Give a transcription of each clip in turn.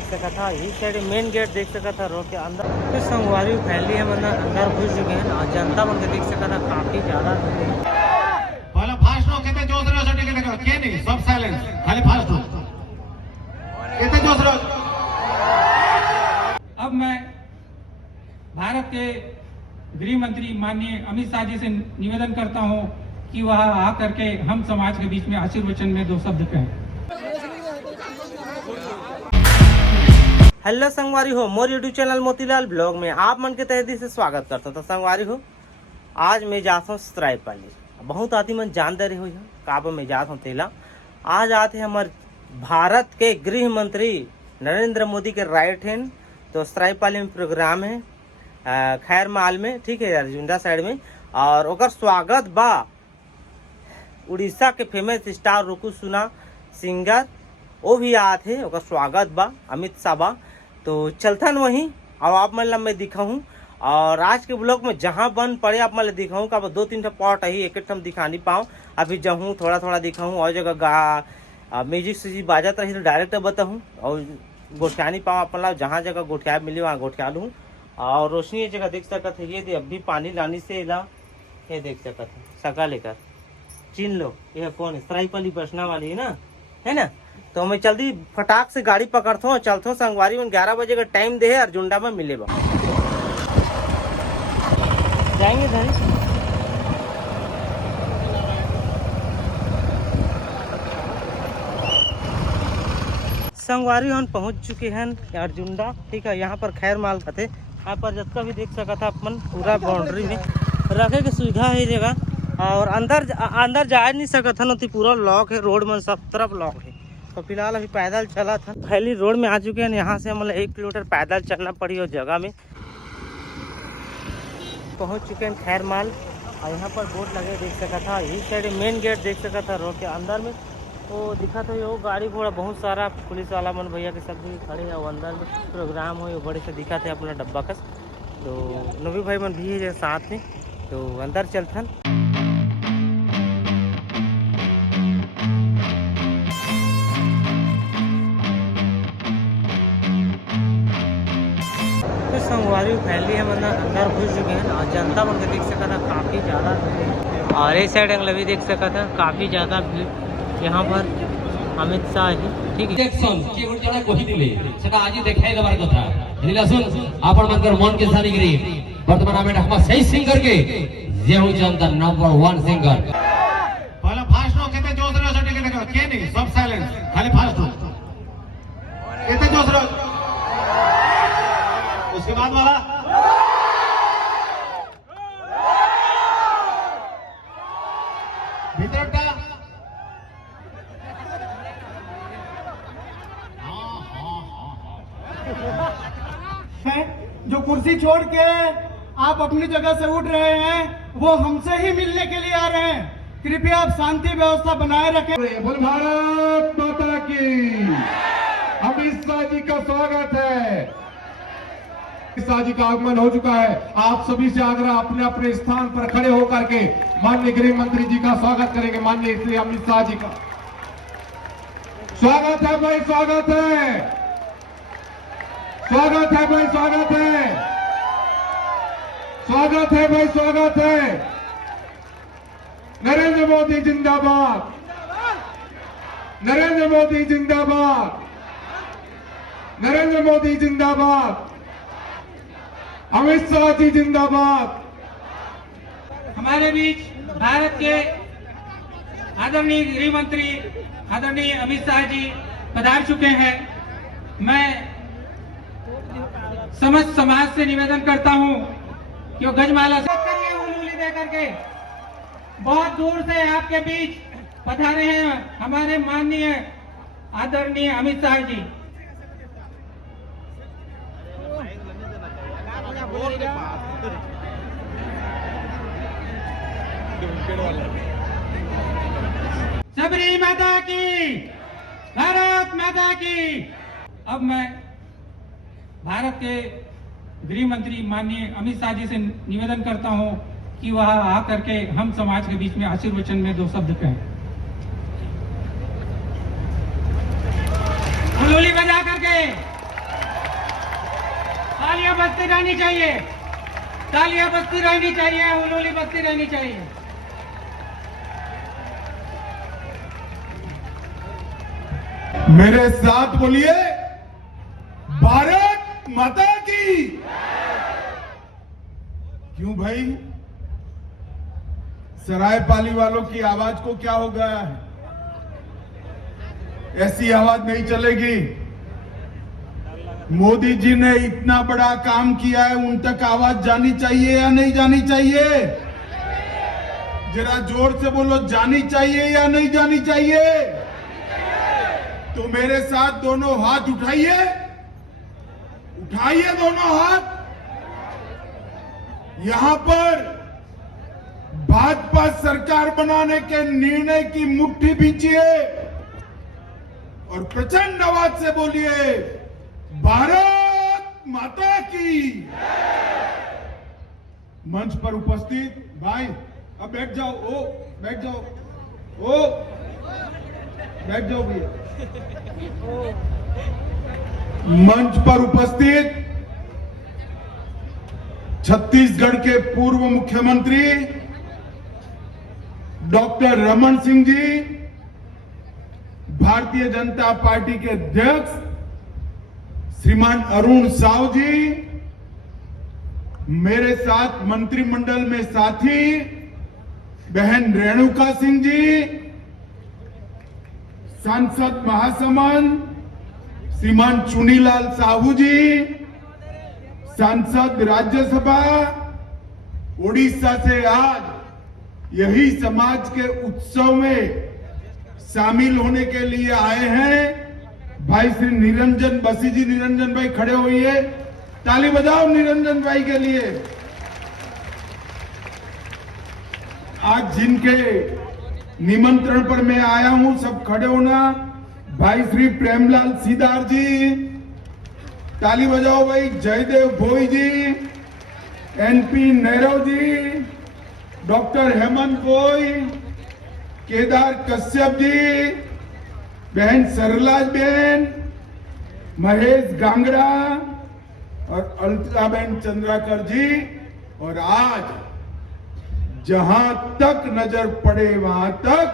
देख सका था, इस साइड मेन गेट देख सका था रोड के अंदर कुछ संगवारी फैली है, मतलब अंदर घुस चुके हैं और जनता बन के देख सका था काफी ज्यादा पहले फास्ट हो कहते जोश रहो सटी के के नहीं सब साइलेंस खाली फास्ट हो कहते जोश रहो। अब मैं भारत के गृह मंत्री माननीय अमित शाह जी से निवेदन करता हूं कि वह आकर के हम समाज के बीच में आशीर्वचन में 2 शब्द कहें। हेलो संगवारी हो, मोर यूट्यूब चैनल मोतीलाल ब्लॉग में आप मन के तहे दिल से स्वागत करता था। संगवारी हो, आज मैं जाता हूँ सरायपाली। बहुत आदमी मन जानते रहे हो काब में जाता हूँ तेला। आज आते हैं हमारे भारत के गृह मंत्री नरेंद्र मोदी के राइट हैंड। तो सरायपाली में प्रोग्राम है खैर माल में, ठीक है, अर्जुंडा साइड में। और ओकर स्वागत बा उड़ीसा के फेमस स्टार रुकू सुना सिंगर, वो भी आते हैं, ओकर स्वागत बा अमित शाह बा। तो चलथन वहीं अब आप मन ला मैं दिखाऊँ। और आज के ब्लॉग में जहाँ बन पड़े आप मैं दिखाऊँ का 2-3 पॉट ही एक हम दिखा नहीं पाऊँ। अभी जाऊँ थोड़ा थोड़ा दिखाऊँ और जगह गा म्यूजिक से बाजत रही तो डायरेक्ट बताऊँ और गोठिया नहीं पाऊँ अपन जहाँ जगह गोठिया मिली वहाँ गोठिया लूँ। और रोशनी ये जगह देख सकत है, ये अभी पानी लाने से ला ये देख सकत है सका लेकर चिन लो। यह कौन है? सरायपाली बसना वाली है ना। तो मैं जल्दी फटाक से गाड़ी पकड़ता हूँ, चलता हूँ संगवारी में। 11 बजे का टाइम दे है, अर्जुंडा में मिले बा जाएंगे धनी। संगवारी हम पहुंच चुके हैं अर्जुंडा, ठीक है। यहाँ पर खैर माल खाते, यहाँ पर जितना भी देख सका था अपन पूरा बाउंड्री में रखे की सुविधा है जगह। और अंदर जा नहीं सकता ना, तो पूरा लॉक है, रोड में सब तरफ लॉक है। तो फिलहाल अभी पैदल चला था, फैली रोड में आ चुके हैं। यहाँ से मतलब 1 किलोमीटर पैदल चलना पड़ी उस जगह में। पहुँच चुके हैं खैर माल। और यहाँ पर बोर्ड लगे देख सका था, इस साइड मेन गेट देख सका था रोड के अंदर में। वो दिखा था वो गाड़ी घोड़ा बहुत सारा पुलिस वाला मन भैया के सब भी खड़े हैं। वो अंदर में प्रोग्राम हो वो बड़े से दिखा थे अपना डब्बा कस। तो नवी भाई मन भी है साथ में, तो अंदर चलथन। कुछ संगवारी फैली है, मतलब अंदर घुस चुके हैं और जनता बन के देख सका था काफ़ी ज़्यादा। और इस साइड अंगल भी देख सका था काफ़ी ज़्यादा भीड़। यहाँ पर अमित शाह है, ठीक है। कि उन जणा कहि दिले सेटा आजि देखाई देबार कथा दिला सुन आपन मनकर मन के सानी गिरी वर्तमान में हम सही सिंगर के जे हो जनता नंबर 1 सिंगर। पहले फास्ट हो कहते जोश रहो सटी के नहीं सब साइलेंस खाली फास्ट हो कहते जोश रहो। उसके बाद वाला भीतर का जो कुर्सी छोड़ के आप अपनी जगह से उठ रहे हैं वो हमसे ही मिलने के लिए आ रहे हैं। कृपया आप शांति व्यवस्था बनाए रखें। बोल भारत माता की। अमित शाह जी का स्वागत है। अमित शाह जी का आगमन हो चुका है। आप सभी से आग्रह अपने अपने स्थान पर खड़े होकर के माननीय गृह मंत्री जी का स्वागत करेंगे। माननीय श्री अमित शाह जी का स्वागत है भाई, स्वागत है, स्वागत है भाई, स्वागत है, स्वागत है भाई, स्वागत है। नरेंद्र मोदी जिंदाबाद, नरेंद्र मोदी जिंदाबाद, नरेंद्र मोदी जिंदाबाद, अमित शाह जी जिंदाबाद। हमारे बीच भारत के आदरणीय गृह मंत्री आदरणीय अमित शाह जी पधार चुके हैं। मैं समस्त समाज से निवेदन करता हूं कि वो गजमाला से करिए उंगली दे करके। बहुत दूर से आपके बीच पधारे हैं हमारे माननीय आदरणीय अमित शाह जी। सबरी माता की, भारत माता की। अब मैं भारत के गृह मंत्री माननीय अमित शाह जी से निवेदन करता हूं कि वह आकर के हम समाज के बीच में आशीर्वचन में 2 शब्द कहें। हुलूली बजा करके तालियां बजती रहनी चाहिए, तालियां बजती रहनी चाहिए, हुलोली बजती रहनी चाहिए। मेरे साथ बोलिए, भारत माता की। क्यों भाई, सरायपाली वालों की आवाज को क्या हो गया है? ऐसी आवाज नहीं चलेगी। मोदी जी ने इतना बड़ा काम किया है, उन तक आवाज जानी चाहिए या नहीं जानी चाहिए? जरा जोर से बोलो, जानी चाहिए या नहीं जानी चाहिए? तो मेरे साथ दोनों हाथ उठाइए, उठाइए दोनों हाथ। यहां पर भाजपा सरकार बनाने के निर्णय की मुट्ठी बींचिए और प्रचंड आवाज से बोलिए, भारत माता की। मंच पर उपस्थित भाई, अब बैठ जाओ। ओ बैठ जाओ, ओ बैठ जाओ भैया। मंच पर उपस्थित छत्तीसगढ़ के पूर्व मुख्यमंत्री डॉक्टर रमन सिंह जी, भारतीय जनता पार्टी के अध्यक्ष श्रीमान अरुण साव जी, मेरे साथ मंत्रिमंडल में साथी बहन रेणुका सिंह जी, सांसद महासमंद श्रीमान चुनीलाल साहू जी, सांसद राज्यसभा उड़ीसा से आज यही समाज के उत्सव में शामिल होने के लिए आए हैं भाई श्री निरंजन बसी जी। निरंजन भाई खड़े होइए, ताली बजाओ निरंजन भाई के लिए। आज जिनके निमंत्रण पर मैं आया हूं, सब खड़े होना। भाई श्री प्रेमलाल सीदार जी, ताली बजाओ भाई। जयदेव भोई जी, एनपी नैरव जी, डॉक्टर हेमंत भोई, केदार कश्यप जी, बहन सरला बहन, महेश गांगड़ा और अलकाबेन चंद्राकर जी। और आज जहां तक नजर पड़े वहां तक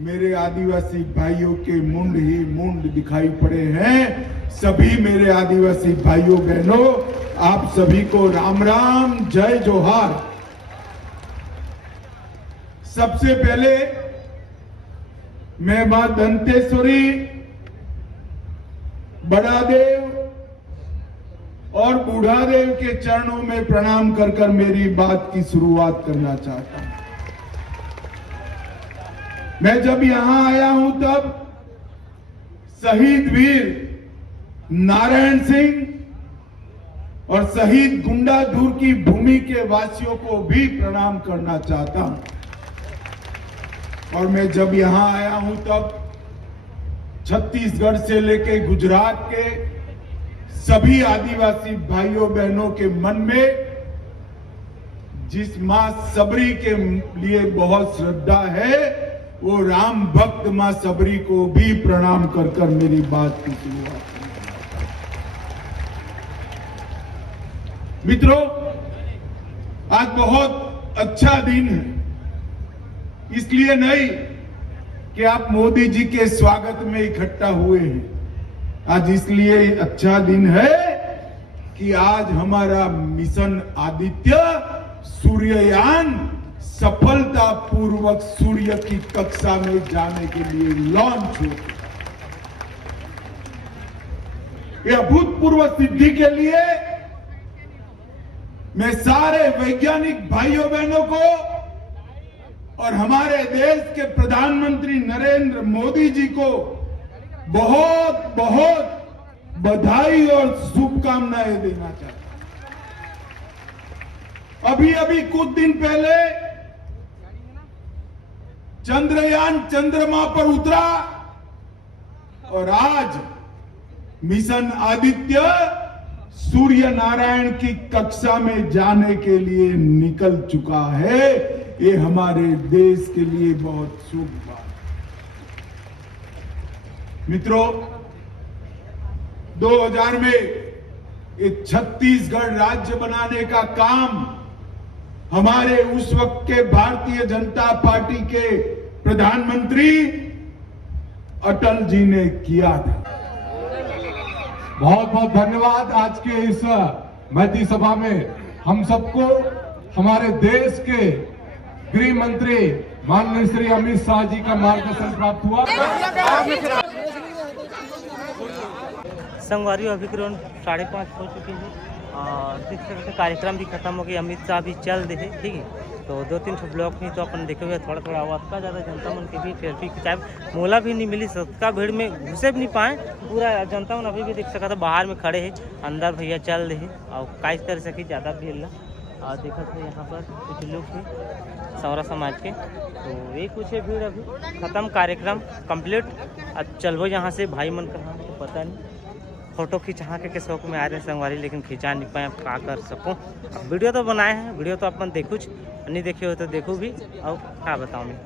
मेरे आदिवासी भाइयों के मुंड ही मुंड दिखाई पड़े हैं। सभी मेरे आदिवासी भाइयों बहनों, आप सभी को राम राम, जय जोहार। सबसे पहले मैं मां दंतेश्वरी, बड़ा देव और बूढ़ा देव के चरणों में प्रणाम कर कर मेरी बात की शुरुआत करना चाहता हूं। मैं जब यहां आया हूं तब शहीद वीर नारायण सिंह और शहीद गुंडाधुर की भूमि के वासियों को भी प्रणाम करना चाहता हूं। और मैं जब यहां आया हूं तब छत्तीसगढ़ से लेके गुजरात के सभी आदिवासी भाइयों बहनों के मन में जिस मां सबरी के लिए बहुत श्रद्धा है, वो राम भक्त मां सबरी को भी प्रणाम कर कर मेरी बात की शुरुआत। मित्रों, आज बहुत अच्छा दिन है, इसलिए नहीं कि आप मोदी जी के स्वागत में इकट्ठा हुए हैं। आज इसलिए अच्छा दिन है कि आज हमारा मिशन आदित्य सूर्ययान सफलतापूर्वक सूर्य की कक्षा में जाने के लिए लॉन्च हो गया। यह अभूतपूर्व सिद्धि के लिए मैं सारे वैज्ञानिक भाइयों बहनों को और हमारे देश के प्रधानमंत्री नरेंद्र मोदी जी को बहुत बहुत बधाई और शुभकामनाएं देना चाहता हूं। अभी अभी कुछ दिन पहले चंद्रयान चंद्रमा पर उतरा और आज मिशन आदित्य सूर्य नारायण की कक्षा में जाने के लिए निकल चुका है। ये हमारे देश के लिए बहुत शुभ बात। मित्रों, 2000 में ये छत्तीसगढ़ राज्य बनाने का काम हमारे उस वक्त के भारतीय जनता पार्टी के प्रधानमंत्री अटल जी ने किया था। बहुत बहुत धन्यवाद। आज के इस मैत्री सभा में हम सबको हमारे देश के गृह मंत्री माननीय श्री अमित शाह जी का मार्गदर्शन प्राप्त हुआ। संगवारी अभी करीब 5:30 हो चुके हैं और जिस तरह से कार्यक्रम भी खत्म हो गया, अमित शाह भी चल रहे, ठीक है। तो 2-3 ब्लॉक में तो अपन देखे हुए थोड़ा थोड़ा आवाज का ज़्यादा जनता मन के भी सेल्फी खिंचाए, मोला भी नहीं मिली, सबका भीड़ में घुसे भी नहीं पाए। पूरा जनता मन अभी भी देख सका था बाहर में खड़े है, अंदर भैया चल रहे और काज कर सकी ज़्यादा भीड़ ला। और देखा था यहाँ पर कुछ लोग थे सौरा समाज के, तो ये कुछ है भीड़। अभी खत्म कार्यक्रम कंप्लीट। अब चलबो यहाँ से, भाई मन कहाँ तो पता नहीं, फोटो खिंचा के शौक में आ रहे हैं संगवारी, लेकिन खिंचा नहीं पाए। अब क्या कर सकूँ, वीडियो तो बनाए हैं, वीडियो तो अपन देखो, नहीं देखे हो तो देखो भी, और क्या बताऊँ मैं।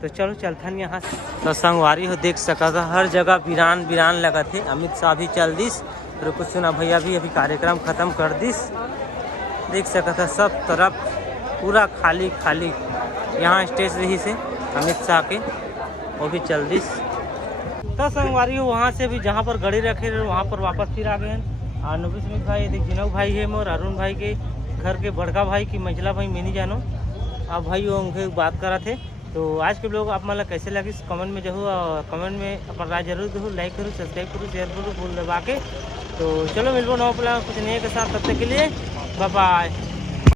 तो चलो चलता नहीं यहाँ से। तो संगवारी हो देख सका था हर जगह वीरान वीरान लगा थे। अमित शाह भी चल दिस, फिर कुछ सुना भैया भी अभी कार्यक्रम खत्म कर दिस। देख सका था सब तरफ पूरा खाली खाली। यहाँ स्टेज रही से अमित शाह के, वो भी चल दिस। तो संगवारी वहाँ से भी जहाँ पर गाड़ी रखे रहे वहाँ पर वापस फिर आ गए। और नबी स्मित भाई, जिनक भाई है मोर, अरुण भाई के घर के बड़का भाई की मंझला भाई मैं नहीं जानो, अब भाई वो उनके बात करा थे। तो आज के लोग आप मतलब कैसे लगे कमेंट में जरूर, कमेंट में अपन राय जरूर दो, लाइक करो, सब्सक्राइब करो, शेयर करो, बोल दबा के। तो चलो मिलबो नौ प्लान कुछ नए के साथ, तब तक के लिए बाय बाय।